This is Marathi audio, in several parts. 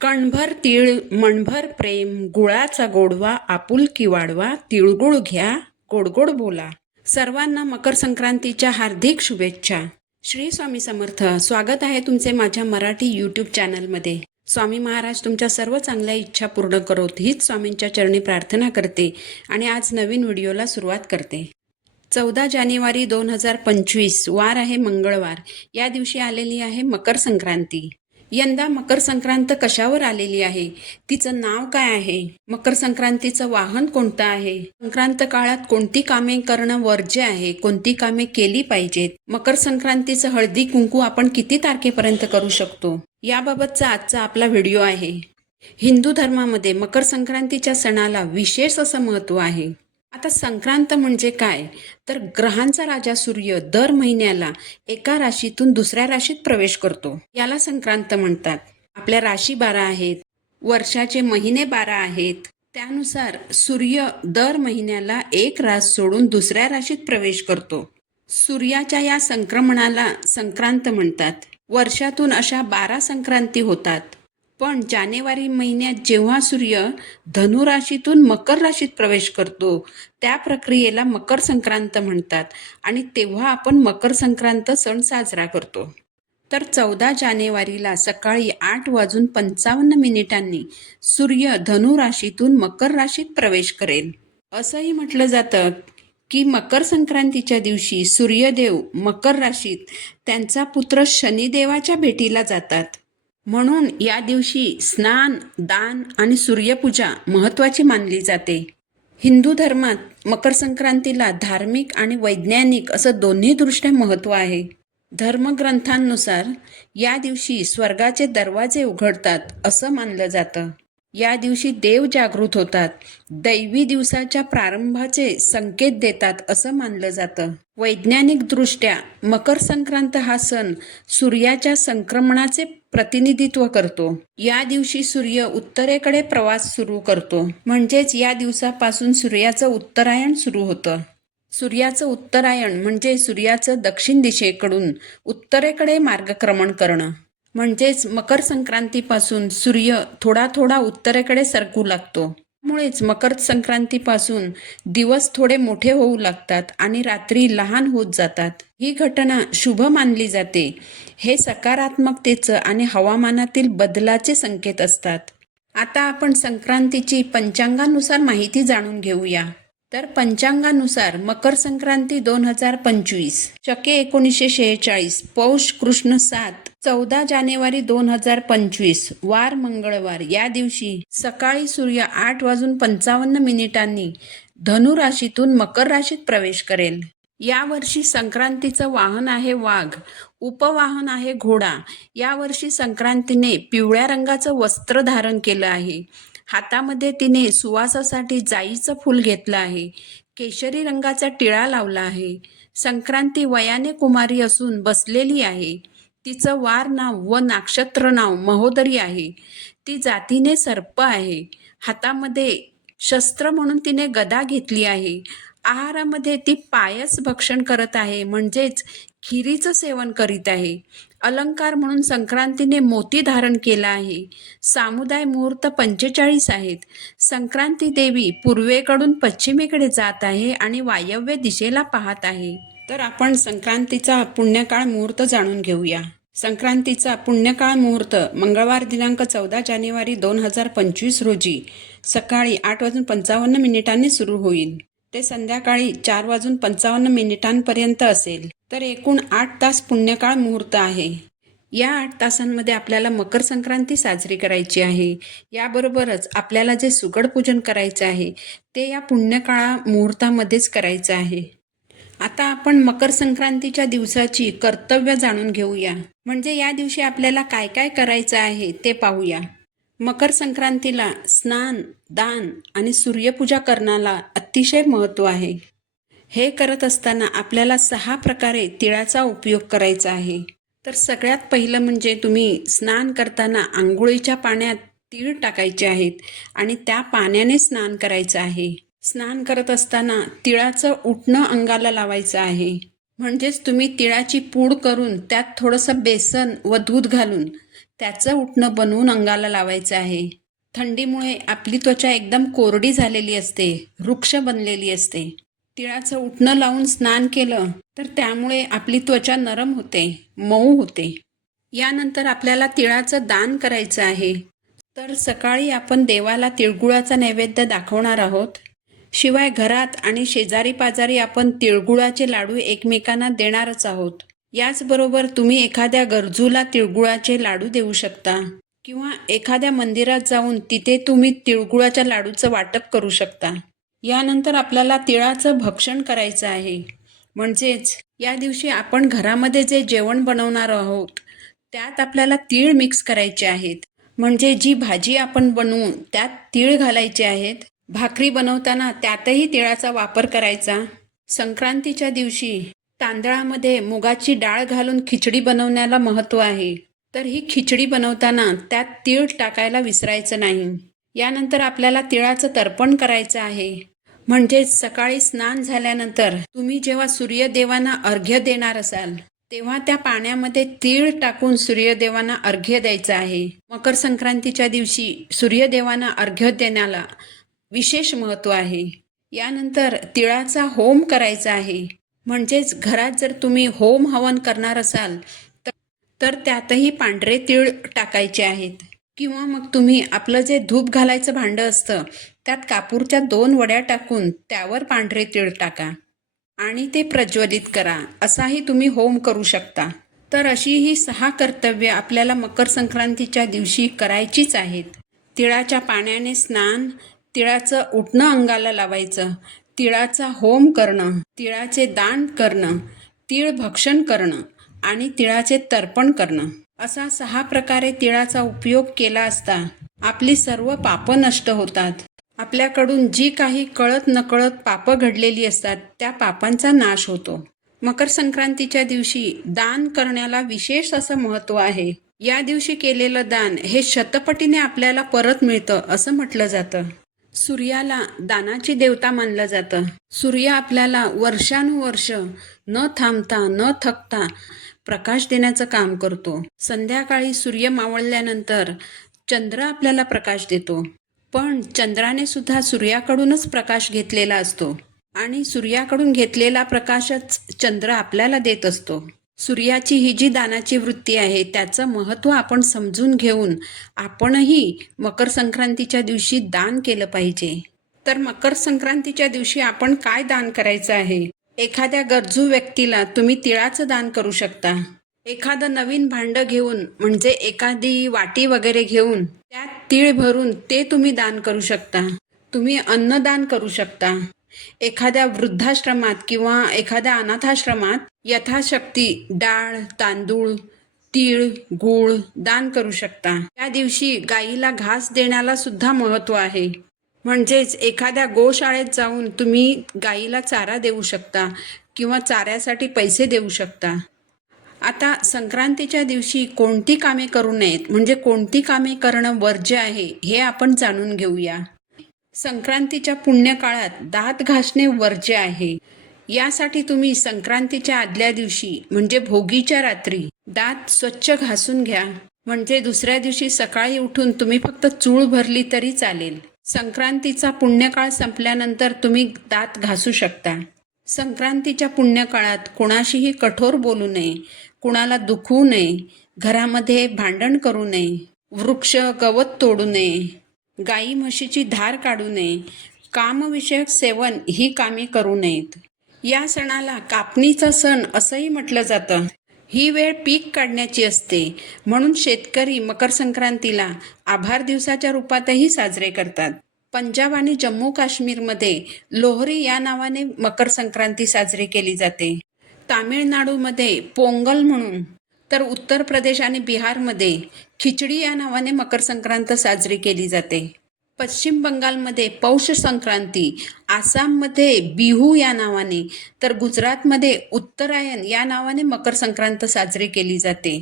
कणभर तीळ मणभर प्रेम गुळाचा गोडवा आपुलकी वाढवा तिळगुळ घ्या गोड गोड बोला. सर्वांना मकर संक्रांतीच्या हार्दिक शुभेच्छा. श्री स्वामी समर्थ. स्वागत आहे तुमचे माझ्या मराठी यूट्यूब चॅनलमध्ये. स्वामी महाराज तुमच्या सर्व चांगल्या इच्छा पूर्ण करोत हीच स्वामींच्या चरणी प्रार्थना करते आणि आज नवीन व्हिडिओला सुरुवात करते. 14 जानेवारी 2025 वार आहे मंगळवार. या दिवशी आलेली आहे मकर संक्रांती. यंदा मकर संक्रांत कशावर आलेली आहे, तिचं नाव काय आहे, मकर संक्रांतीचं वाहन कोणतं आहे, संक्रांत काळात कोणती कामे करणं वर्ज्य आहे, कोणती कामे केली पाहिजेत, मकर संक्रांतीचं हळदी कुंकू आपण किती तारखेपर्यंत करू शकतो, याबाबतचा आजचा आपला व्हिडिओ आहे. हिंदू धर्मामध्ये मकर संक्रांतीच्या सणाला विशेष असं महत्त्व आहे. आता संक्रांत म्हणजे काय, तर ग्रहांचा राजा सूर्य दर महिन्याला एका राशीतून दुसऱ्या राशीत प्रवेश करतो, याला संक्रांत म्हणतात. आपल्या राशी 12 आहेत, वर्षाचे महिने 12 आहेत. त्यानुसार सूर्य दर महिन्याला एक रास सोडून दुसऱ्या राशीत प्रवेश करतो. सूर्याच्या या संक्रमणाला संक्रांत म्हणतात. वर्षातून अशा 12 संक्रांती होतात. पण जानेवारी महिन्यात जेव्हा सूर्य धनु राशीतून मकर राशीत प्रवेश करतो त्या प्रक्रियेला मकर संक्रांत म्हणतात आणि तेव्हा आपण मकर संक्रांत सण साजरा करतो. तर 14 जानेवारीला सकाळी 8:55 सूर्य धनु राशीतून मकर राशीत प्रवेश करेल. असंही म्हटलं जातं की मकर संक्रांतीच्या दिवशी सूर्यदेव मकर राशीत त्यांचा पुत्र शनिदेवाच्या भेटीला जातात. म्हणून या दिवशी स्नान, दान आणि सूर्यपूजा महत्त्वाची मानली जाते. हिंदू धर्मात मकर संक्रांतीला धार्मिक आणि वैज्ञानिक असं दोन्ही दृष्ट्या महत्त्व आहे. धर्मग्रंथांनुसार या दिवशी स्वर्गाचे दरवाजे उघडतात असं मानलं जातं. या दिवशी देव जागृत होतात, दैवी दिवसाच्या प्रारंभाचे संकेत देतात असं मानलं जातं. वैज्ञानिक दृष्ट्या मकर संक्रांत हा सण सूर्याच्या संक्रमणाचे प्रतिनिधित्व करतो. या दिवशी सूर्य उत्तरेकडे प्रवास सुरू करतो, म्हणजेच या दिवसापासून सूर्याचं उत्तरायण सुरू होतं. सूर्याचं उत्तरायण म्हणजे सूर्याचं दक्षिण दिशेकडून उत्तरेकडे मार्गक्रमण करणं. म्हणजेच मकर संक्रांतीपासून सूर्य थोडा थोडा उत्तरेकडे सरकू लागतो. त्यामुळेच मकर संक्रांतीपासून दिवस थोडे मोठे होऊ लागतात आणि रात्री लहान होत जातात. ही घटना शुभ मानली जाते. हे सकारात्मकतेचं आणि हवामानातील बदलाचे संकेत असतात. आता आपण संक्रांतीची पंचांगानुसार माहिती जाणून घेऊया. तर पंचांगानुसार मकर संक्रांती 2025 शके 1946 पौष कृष्ण 7 14 जानेवारी 2025 वार मंगळवार. या दिवशी सकाळी सूर्य 8:55 धनु राशीतून मकर राशीत प्रवेश करेल. यावर्षी संक्रांतीचं वाहन आहे वाघ, उपवाहन आहे घोडा. यावर्षी संक्रांतीने पिवळ्या रंगाचं वस्त्र धारण केलं आहे. हातामध्ये तिने सुवासासाठी जाईचं फूल घेतलं आहे. केशरी रंगाचा टिळा लावला आहे. संक्रांती वयाने कुमारी असून बसलेली आहे. तिचं वार नाव व नक्षत्र नाव महोदरी आहे. ती जातीने सर्प आहे. हातामध्ये शस्त्र म्हणून तिने गदा घेतली आहे. आहारामध्ये ती पायस भक्षण करत आहे, म्हणजेच खिरीचं सेवन करीत आहे. अलंकार म्हणून संक्रांतीने मोती धारण केला आहे. सामुदाय मुहूर्त 45 आहेत. संक्रांती देवी पूर्वेकडून पश्चिमेकडे जात आहे आणि वायव्य दिशेला पाहत आहे. तर आपण संक्रांतीचा पुण्यकाळ मुहूर्त जाणून घेऊया. संक्रांतीचा पुण्यकाळ मुहूर्त मंगळवार दिनांक 14 जानेवारी 2025 रोजी सकाळी 8:55 सुरू होईल. ते संध्याकाळी 4:55 असेल. तर एकूण 8 तास पुण्यकाळ मुहूर्त आहे. या 8 तासांमध्ये आपल्याला मकर संक्रांती साजरी करायची आहे. याबरोबरच आपल्याला जे सुगड पूजन करायचं आहे ते या पुण्यकाळा मुहूर्तामध्येच करायचं आहे. आता आपण मकर संक्रांतीच्या दिवसाची कर्तव्य जाणून घेऊया. म्हणजे या दिवशी आपल्याला काय काय करायचं आहे ते पाहूया. मकर संक्रांतीला स्नान, दान आणि सूर्यपूजा करण्याला अतिशय महत्त्व आहे. हे करत असताना आपल्याला 6 प्रकारे तिळाचा उपयोग करायचा आहे. तर सगळ्यात पहिलं म्हणजे तुम्ही स्नान करताना आंघोळीच्या पाण्यात तीळ टाकायचे आहेत आणि त्या पाण्याने स्नान करायचं आहे. स्नान करत असताना तिळाचं उटणं अंगाला लावायचं आहे. म्हणजेच तुम्ही तिळाची पूड करून त्यात थोडंसं बेसन व दूध घालून त्याचं उटणं बनवून अंगाला लावायचं आहे. थंडीमुळे आपली त्वचा एकदम कोरडी झालेली असते, रुक्ष बनलेली असते. तिळाचं उटणं लावून स्नान केलं तर त्यामुळे आपली त्वचा नरम होते, मऊ होते. यानंतर आपल्याला तिळाचं दान करायचं आहे. तर सकाळी आपण देवाला तिळगुळाचा नैवेद्य दाखवणार आहोत. शिवाय घरात आणि शेजारी पाजारी आपण तिळगुळाचे लाडू एकमेकांना देणारच आहोत. याचबरोबर तुम्ही एखाद्या गरजूला तिळगुळाचे लाडू देऊ शकता किंवा एखाद्या मंदिरात जाऊन तिथे तुम्ही तिळगुळाच्या लाडूचं वाटप करू शकता. यानंतर आपल्याला तिळाचं भक्षण करायचं आहे. म्हणजेच या दिवशी आपण घरामध्ये जे जेवण बनवणार आहोत त्यात आपल्याला तीळ मिक्स करायचे आहेत. म्हणजे जी भाजी आपण बनवू त्यात तीळ घालायचे आहेत. भाकरी बनवताना त्यातही तिळाचा वापर करायचा. संक्रांतीच्या दिवशी तांदळामध्ये मुगाची डाळ घालून खिचडी बनवण्याला महत्त्व आहे. तर ही खिचडी बनवताना त्यात तीळ टाकायला विसरायचं नाही. यानंतर आपल्याला तिळाचं तर्पण करायचं आहे. म्हणजेच सकाळी स्नान झाल्यानंतर तुम्ही जेव्हा सूर्यदेवांना अर्घ्य देणार असाल तेव्हा त्या पाण्यामध्ये तीळ टाकून सूर्यदेवांना अर्घ्य द्यायचं आहे. मकर संक्रांतीच्या दिवशी सूर्यदेवांना अर्घ्य देण्याला विशेष महत्त्व आहे. यानंतर तिळाचा होम करायचा आहे. म्हणजेच घरात जर तुम्ही होम हवन करणार असाल तर त्यातही पांढरे तीळ टाकायचे आहेत. किंवा मग तुम्ही आपलं जे धूप घालायचं भांडं असतं त्यात कापूरच्या 2 वड्या टाकून त्यावर पांढरे तीळ टाका आणि ते प्रज्वलित करा. असाही तुम्ही होम करू शकता. तर अशी ही 6 कर्तव्य आपल्याला मकर संक्रांतीच्या दिवशी करायचीच आहेत. तिळाच्या पाण्याने स्नान, तिळाचं उटणं अंगाला लावायचं, तिळाचा होम करणं, तिळाचे दान करणं, तीळ भक्षण करणं आणि तिळाचे तर्पण करणं. असा 6 प्रकारे तिळाचा उपयोग केला असता आपली सर्व पापं नष्ट होतात. आपल्याकडून जी काही कळत नकळत पापं घडलेली असतात त्या पापांचा नाश होतो. मकर संक्रांतीच्या दिवशी दान करण्याला विशेष असं महत्त्व आहे. या दिवशी केलेलं दान हे शतपटीने आपल्याला परत मिळतं असं म्हटलं जातं. सूर्याला दानाची देवता मानलं जातं. सूर्य आपल्याला वर्षानुवर्ष न थांबता न थकता प्रकाश देण्याचं काम करतो. संध्याकाळी सूर्य मावळल्यानंतर चंद्र आपल्याला प्रकाश देतो. पण चंद्राने सुद्धा सूर्याकडूनच प्रकाश घेतलेला असतो आणि सूर्याकडून घेतलेला प्रकाशच चंद्र आपल्याला देत असतो. सूर्याची ही जी दानाची वृत्ती आहे त्याचं महत्त्व आपण समजून घेऊन आपणही मकर संक्रांतीच्या दिवशी दान केलं पाहिजे. तर मकर संक्रांतीच्या दिवशी आपण काय दान करायचं आहे? एखाद्या गरजू व्यक्तीला तुम्ही तिळाचं दान करू शकता. एखादं नवीन भांडं घेऊन म्हणजे एखादी वाटी वगैरे घेऊन त्यात तीळ भरून ते तुम्ही दान करू शकता. तुम्ही अन्नदान करू शकता. एखाद्या वृद्धाश्रमात किंवा एखाद्या अनाथाश्रमात यथाशक्ती डाळ, तांदूळ, तीळ, गूळ दान करू शकता. त्या दिवशी गाईला घास देण्याला सुद्धा महत्त्व आहे. म्हणजेच एखाद्या गोशाळेत जाऊन तुम्ही गाईला चारा देऊ शकता किंवा चाऱ्यासाठी पैसे देऊ शकता. आता संक्रांतीच्या दिवशी कोणती कामे करू नयेत म्हणजे कोणती कामे करणं वर्ज्य आहे हे आपण जाणून घेऊया. संक्रांतीच्या पुण्यकाळात दात घासणे वर्ज्य आहे. यासाठी तुम्ही संक्रांतीच्या आदल्या दिवशी म्हणजे भोगीच्या रात्री दात स्वच्छ घासून घ्या. म्हणजे दुसऱ्या दिवशी सकाळी उठून तुम्ही फक्त चूळ भरली तरी चालेल. संक्रांतीचा पुण्यकाळ संपल्यानंतर तुम्ही दात घासू शकता. संक्रांतीच्या पुण्यकाळात कोणाशीही कठोर बोलू नये, कुणाला दुखवू नये, घरामध्ये भांडण करू नये, वृक्ष गवत तोडू नये, गाई म्हशीची धार काढू नये, कामविषयक सेवन ही कामे करू नयेत. या सणाला कापणीचा सण असंही म्हटलं जातं. ही वेळ पीक काढण्याची असते म्हणून शेतकरी मकर संक्रांतीला आभार दिवसाच्या रूपातही साजरे करतात. पंजाब आणि जम्मू काश्मीरमध्ये लोहरी या नावाने मकर संक्रांती साजरी केली जाते. तामिळनाडूमध्ये पोंगल म्हणून, तर उत्तर प्रदेश आणि बिहारमध्ये खिचडी या नावाने मकर संक्रांत साजरी केली जाते. पश्चिम बंगालमध्ये पौष संक्रांती, आसाममध्ये बिहू या नावाने, तर गुजरातमध्ये उत्तरायण या नावाने मकर संक्रांत साजरी केली जाते.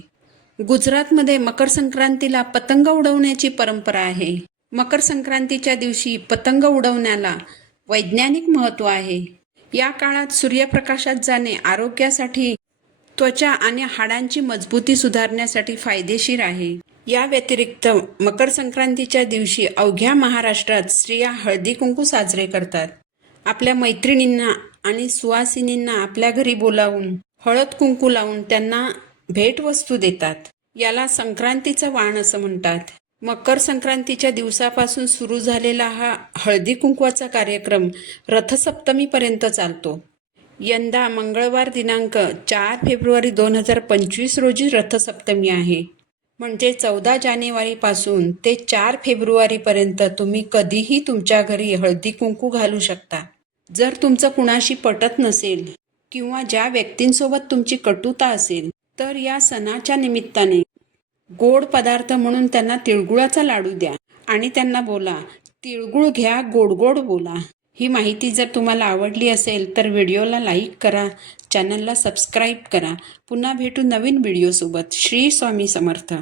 गुजरातमध्ये मकर संक्रांतीला पतंग उडवण्याची परंपरा आहे. मकर संक्रांतीच्या दिवशी पतंग उडवण्याला वैज्ञानिक महत्त्व आहे. या काळात सूर्यप्रकाशात जाणे आरोग्यासाठी, त्वचा आणि हाडांची मजबूती सुधारण्यासाठी फायदेशीर आहे. या व्यतिरिक्त मकर संक्रांतीच्या दिवशी अवघ्या महाराष्ट्रात स्त्रिया हळदी कुंकू साजरे करतात. आपल्या मैत्रिणींना आणि सुवासिनींना आपल्या घरी बोलावून हळद कुंकू लावून त्यांना भेटवस्तू देतात. याला संक्रांतीचं वाण असं म्हणतात. मकर संक्रांतीच्या दिवसापासून सुरू झालेला हा हळदी कुंकवाचा कार्यक्रम रथसप्तमीपर्यंत चालतो. यंदा मंगळवार दिनांक 4 फेब्रुवारी 2025 रोजी रथसप्तमी आहे. म्हणजे 14 जानेवारीपासून ते 4 फेब्रुवारीपर्यंत तुम्ही कधीही तुमच्या घरी हळदी कुंकू घालू शकता. जर तुमचं कुणाशी पटत नसेल किंवा ज्या व्यक्तींसोबत तुमची कटुता असेल तर या सणाच्या निमित्ताने गोड पदार्थ म्हणून त्यांना तिळगुळाचा लाडू द्या आणि त्यांना बोला, तिळगुळ घ्या, गोड गोड बोला. ही माहिती जर तुम्हाला आवडली असेल तर व्हिडिओला लाईक करा, चॅनलला सबस्क्राईब करा. पुन्हा भेटू नवीन व्हिडिओसोबत. श्री स्वामी समर्थ.